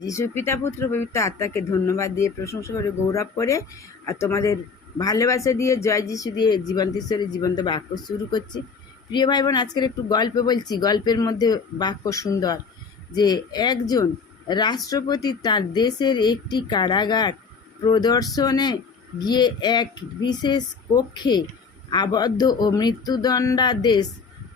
যিশু পিতা পুত্র পবিত্র আত্মাকে ধন্যবাদ দিয়ে, প্রশংসা করে, গৌরব করে আর তোমাদের ভালোবাসা দিয়ে, জয় যিশু দিয়ে জীবন্ত ঈশ্বরের জীবন্ত বাক্য শুরু করছি। প্রিয় ভাই বোন আজকের একটু গল্প বলছি। গল্পের মধ্যে বাক্য সুন্দর যে, একজন রাষ্ট্রপতি তার দেশের একটি কারাগার প্রদর্শনে গিয়ে এক বিশেষ কক্ষে আবদ্ধ ও মৃত্যুদণ্ডাদেশ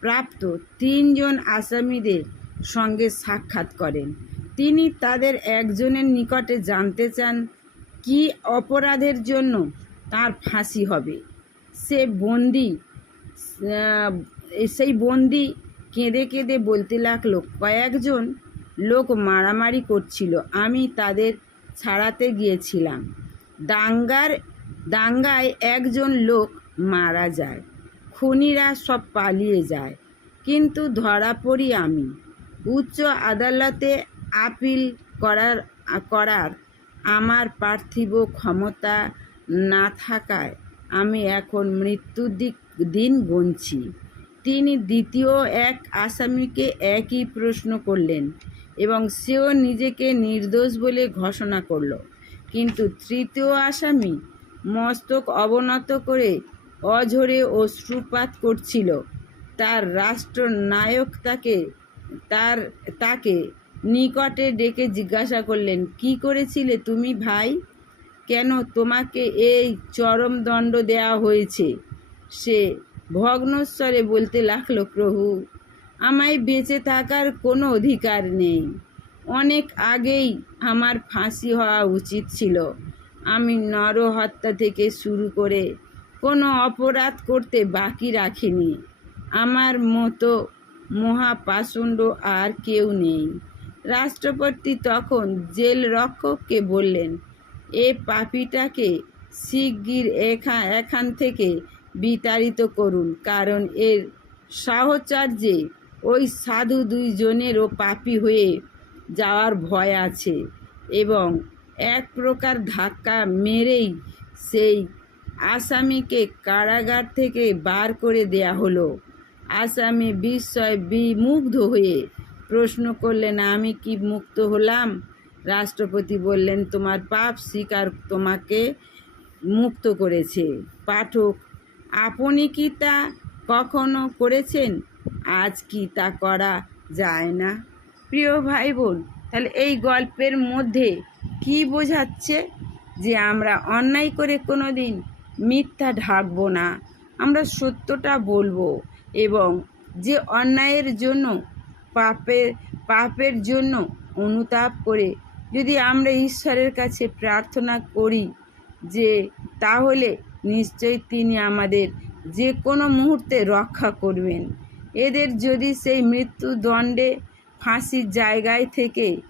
প্রাপ্ত তিনজন আসামিদের সঙ্গে সাক্ষাৎ করেন। তিনি তাদের একজনের নিকটে জানতে চান, কি অপরাধের জন্য তার ফাঁসি হবে? সে বন্দি সেই বন্দি কেঁদে কেঁদে বলতে লাগল, কয়েকজন লোক মারামারি করছিল, আমি তাদের ছাড়াতে গিয়েছিলাম। দাঙ্গার, দাঙ্গায় একজন লোক মারা যায়, খুনিরা সব পালিয়ে যায়, কিন্তু ধরা পড়ি আমি। উচ্চ আদালতে আপিল করার করার আমার পার্থিব ক্ষমতা না থাকায় আমি এখন মৃত্যুর দিক, দিন গুনছি। তিনি দ্বিতীয় এক আসামিকে একই প্রশ্ন করলেন এবং সেও নিজেকে নির্দোষ বলে ঘোষণা করল। কিন্তু তৃতীয় আসামি মস্তক অবনত করে অঝরে অশ্রুপাত করছিল। তার রাষ্ট্রনায়ক তাকে, তার, তাকে নিকটে ডেকে জিজ্ঞাসা করলেন, কি করেছিলে তুমি ভাই? কেন তোমাকে এই চরম দণ্ড দেওয়া হয়েছে? সে ভগ্নস্বরে বলতে লাগল, প্রভু, আমায় বেঁচে থাকার কোনো অধিকার নেই। অনেক আগেই আমার ফাঁসি হওয়া উচিত ছিল। আমি নরহত্যা থেকে শুরু করে কোনো অপরাধ করতে বাকি রাখিনি। আমার মতো মহাপাষণ্ড আর কেউ নেই। রাষ্ট্রপতি তখন জেল রক্ষককে বললেন, এ পাপিটাকে শিগগির এখা, এখান থেকে বিতাড়িত করুন, কারণ এর সাহচর্যে ওই সাধু দুইজনেরও পাপি হয়ে যাওয়ার ভয় আছে এবং এক প্রকার ধাক্কা মেরেই সেই আসামিকে কারাগার থেকে বার করে দেয়া হলো। আসামি বিস্ময় বিমুগ্ধ হয়ে প্রশ্ন করলেন, আমি কি মুক্ত হলাম? রাষ্ট্রপতি বললেন, তোমার পাপ স্বীকার তোমাকে মুক্ত করেছে। পাঠক, আপনি কি তা কখনো করেছেন? আজ কি তা করা যায় না? প্রিয় ভাই বোন তাহলে এই গল্পের মধ্যে কি বোঝাচ্ছে যে আমরা অন্যায় করে কোনো দিন মিথ্যা ঢাকবো না। আমরা সত্যটা বলব এবং যে অন্যায়ের জন্য পাপের পাপের জন্য অনুতাপ করে। যদি আমরা ঈশ্বরের কাছে প্রার্থনা করি যে, তাহলে নিশ্চয়ই তিনি আমাদের যে কোনো মুহূর্তে রক্ষা করবেন। এদের যদি সেই মৃত্যুদণ্ডে ফাঁসির জায়গায় থেকে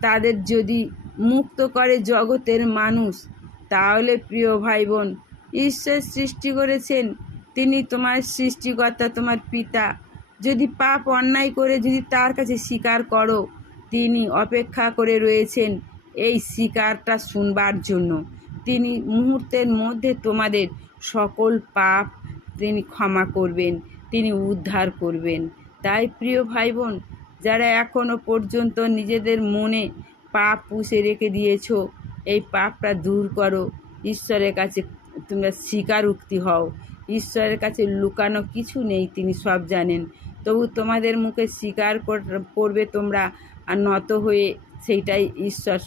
তাদের যদি মুক্ত করে জগতের মানুষ, তাহলে প্রিয় ভাই বোন ঈশ্বর সৃষ্টি করেছেন। তিনি তোমার সৃষ্টিকর্তা, তোমার পিতা যদি পাপ অন্যায় করে যদি তার কাছে স্বীকার করো, তিনি অপেক্ষা করে রয়েছেন এই স্বীকারটা শুনবার জন্য। তিনি মুহূর্তের মধ্যে তোমাদের সকল পাপ তিনি ক্ষমা করবেন, তিনি উদ্ধার করবেন। তাই প্রিয় ভাই বোন যারা এখনও পর্যন্ত নিজেদের মনে পাপ পুষে রেখে দিয়েছ, এই পাপটা দূর করো। ঈশ্বরের কাছে তোমরা স্বীকারোক্তি হও। ঈশ্বরের কাছে লুকানো কিছু নেই, তিনি সব জানেন। তবু তোমাদের মুখে স্বীকার কর- করবে তোমরা আর নত হয়ে সেইটাই ঈশ্বর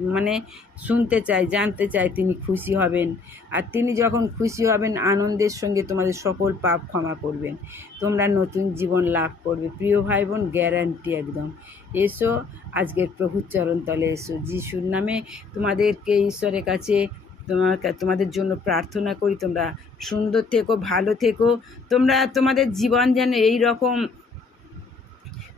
মানে শুনতে চায়, জানতে চায় তিনি খুশি হবেন। আর তিনি যখন খুশি হবেন, আনন্দের সঙ্গে তোমাদের সকল পাপ ক্ষমা করবেন। তোমরা নতুন জীবন লাভ করবে। প্রিয় ভাই বোন গ্যারান্টি একদম। এসো, আজকের প্রভুর চরণ তলে এসো। যিশুর নামে তোমাদেরকে ঈশ্বরের কাছে তোমার তোমাদের জন্য প্রার্থনা করি তোমরা। সুন্দর থেকো, ভালো থেকো। তোমরা, তোমাদের জীবন যেন এই রকম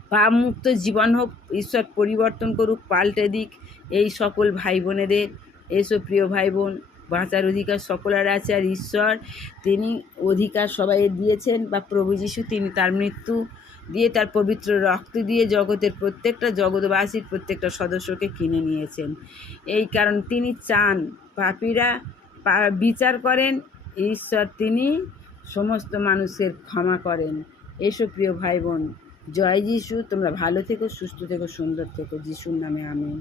পাপমুক্ত জীবন হোক, ঈশ্বর পরিবর্তন করুক, পাল্টে দিক। এই সকল ভাই বোনেদের এসো প্রিয় ভাই বোন বাঁচার অধিকার সকলের আছে আর ঈশ্বর, তিনি অধিকার সবাই দিয়েছেন বা প্রভু যিশু, তিনি তার মৃত্যু দিয়ে তার পবিত্র রক্ত দিয়ে জগতের প্রত্যেকটা জগৎবাসীর প্রত্যেকটা সদস্যকে কিনে নিয়েছেন। এই কারণ তিনি চান পাপীরা বিচার করেন। ঈশ্বর তিনি সমস্ত মানুষের ক্ষমা করেন। এসো প্রিয় ভাই বোন জয় যিশু। তোমরা ভালো থেকো, সুস্থ থেকো, সুন্দর থেকো। যিশুর নামে আমিন।